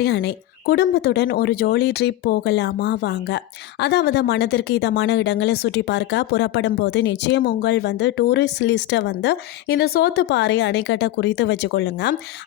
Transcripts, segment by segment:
சோத்துப்பாறை அணை குடும்பத்துடன் ஒரு ஜோலி ட்ரிப் போகலாமா வாங்க. அதாவது மனதிற்கு இதமான இடங்களை சுற்றி பார்க்க புறப்படும் போது நிச்சயம் உங்கள் டூரிஸ்ட் லிஸ்ட்டை இந்த சோத்துப்பாறை அணைக்கட்டை குறித்து வச்சுக்கொள்ளுங்க.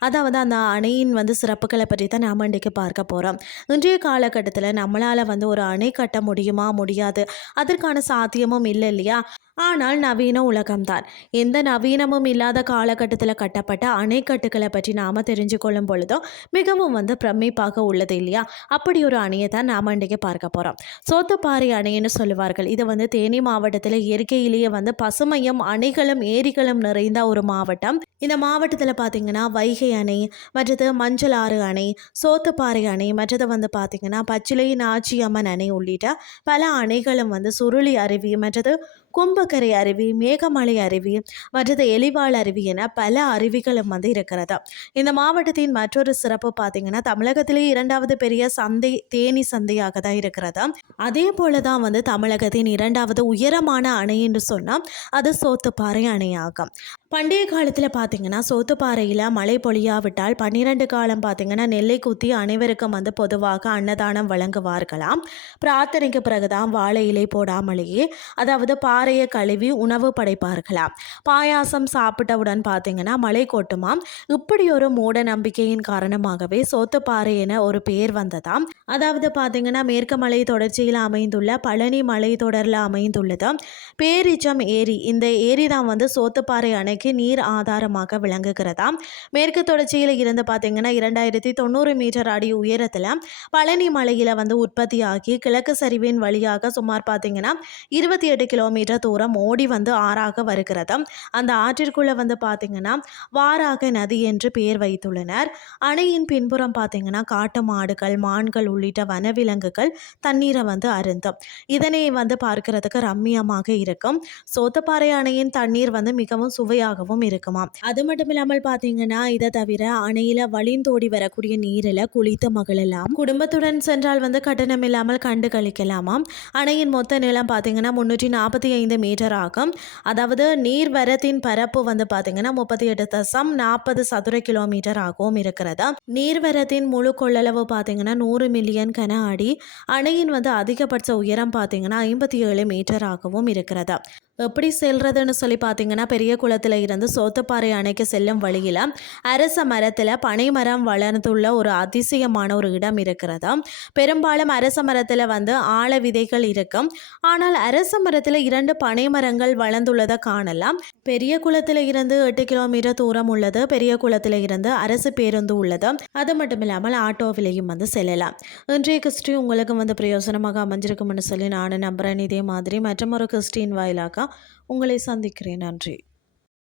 அதாவது அந்த அணையின் சிறப்புகளை பற்றி தான் நாம் இன்றைக்கு பார்க்க போகிறோம். இன்றைய காலகட்டத்தில் நம்மளால் ஒரு அணை கட்ட முடியுமா, முடியாது, அதற்கான சாத்தியமும் இல்லை இல்லையா. ஆனால் நவீன உலகம்தான். எந்த நவீனமும் இல்லாத காலகட்டத்தில் கட்டப்பட்ட அணைக்கட்டுகளை பற்றி நாம் தெரிஞ்சு கொள்ளும் பொழுதும் மிகவும் பிரமிப்பாக உள்ளது இல்லையா. அப்படி ஒரு அணையை தான் நாம் இன்றைக்கு பார்க்க போகிறோம். சோத்துப்பாறை அணைன்னு சொல்லுவார்கள். இது தேனி மாவட்டத்தில் இயற்கையிலேயே பசுமையும் அணைகளும் ஏரிகளும் நிறைந்த ஒரு மாவட்டம். இந்த மாவட்டத்தில் பார்த்திங்கன்னா வைகை அணை, மற்றது மஞ்சள் ஆறு அணை, சோத்துப்பாறை அணை, மற்றது பார்த்திங்கன்னா பச்சிலை நாச்சியம்மன் அணை உள்ளிட்ட பல அணைகளும் சுருளி அருவி, மற்றது கும்பக்கரை அருவி, மேகமலை அருவி, மற்றது எலிவாள் அருவி என பல அருவிகளும் இருக்கிறது. இந்த மாவட்டத்தின் மற்றொரு சிறப்பு பார்த்திங்கன்னா தமிழகத்திலே இரண்டாவது பெரிய சந்தை தேனி சந்தையாக தான் இருக்கிறது. அதே போல தான் தமிழகத்தின் இரண்டாவது உயரமான அணை என்று சொன்னால் அது சோத்துப்பாறை அணையாகும். பண்டைய காலத்தில் பார்த்திங்கன்னா சோத்துப்பாறையில் மழை பொழியாவிட்டால் 12 காலம் பார்த்திங்கன்னா நெல்லை குத்தி அனைவருக்கும் பொதுவாக அன்னதானம் வழங்குவார்களாம். பிரார்த்தனைக்கு பிறகுதான் வாழை இலை போடாமலேயே, அதாவது பாறையை கழுவி உணவு படைப்பார்களாம். பாயாசம் சாப்பிட்டவுடன் பார்த்திங்கன்னா மழை கொட்டுமாம். இப்படி ஒரு மூட நம்பிக்கையின் காரணமாகவே சோத்துப்பாறை என ஒரு பெயர் வந்ததாம். அதாவது பார்த்திங்கன்னா மேற்கு மலை தொடர்ச்சியில் அமைந்துள்ள பழனி மலை தொடரில் அமைந்துள்ளது பேரிச்சம் ஏரி. இந்த ஏரி தான் சோத்துப்பாறை அணைக்கு நீர் ஆதாரமாக விளங்குகிறதாம். மேற்கு தொடர்ச்சியில் இருந்து பார்த்தீங்கன்னா 2090 மீட்டர் அடி உயரத்தில் பழனி மலையில் உற்பத்தியாகி கிழக்கு சரிவின் வழியாக சுமார் பார்த்தீங்கன்னா 28 கிலோமீட்டர் தூரம் ஓடி ஆறாக வருகிறது. அந்த ஆற்றிற்குள்ள பார்த்தீங்கன்னா வாராக நதி என்று பெயர் வைத்துள்ளனர். அணையின் பின்புறம் பார்த்தீங்கன்னா காட்டு மாடுகள், மான்கள் உள்ளிட்ட வனவிலங்குகள் தண்ணீரை அருந்தும். இதனை பார்க்கறதுக்கு ரம்மியமாக இருக்கும். சோத்துப்பாறை அணையின் தண்ணீர் மிகவும் சுவையாகவும் இருக்குமாம். அது மட்டும் இல்லாமல் பார்த்தீங்கன்னா இதை தவிர அணையில வழிந்தோடி வரக்கூடிய நீரில் குளித்து மகிழலாம். குடும்பத்துடன் சென்றால் கட்டணம் இல்லாமல் கண்டு கழிக்கலாமாம். அணையின் மொத்த நீளம் பார்த்தீங்கன்னா 345 மீட்டர் ஆகும். அதாவது நீர்வரத்தின் பரப்பு பார்த்தீங்கன்னா 38.40 சதுர கிலோமீட்டர் ஆகவும் இருக்கிறது. நீர்வரத்தின் முழு கொள்ளளவு பார்த்தீங்கன்னா 100 மில்லியன் கன அடி. அணையின் அதிகபட்ச உயரம் பார்த்தீங்கன்னா 57 மீட்டர் ஆகவும் இருக்கிறது. எப்படி செல்றதுன்னு சொல்லி பார்த்தீங்கன்னா பெரிய குளத்தில் இருந்து சோத்துப்பாறை அணைக்கு செல்லும் வழியில் அரச மரத்தில் பனை மரம் வளர்ந்துள்ள ஒரு அதிசயமான ஒரு இடம் இருக்கிறது. பெரும்பாலும் அரச மரத்தில் ஆழ விதைகள் இருக்கும். ஆனால் அரச மரத்தில் 2 பனை மரங்கள் வளர்ந்துள்ளதை காணலாம். பெரிய குளத்தில் இருந்து 8 கிலோமீட்டர் தூரம் உள்ளது. பெரிய குளத்தில் இருந்து அரசு பேருந்து உள்ளது. அது மட்டும் இல்லாமல் ஆட்டோவிலையும் செல்லலாம். இன்றைய கிறிஸ்டி உங்களுக்கு பிரயோசனமாக அமைஞ்சிருக்கும்னு சொல்லி நான் நம்புகிறேன். இதே மாதிரி மற்றும் ஒரு கிறிஸ்டின் வாயிலாக உங்களை சந்திக்கிறேன். நன்றி.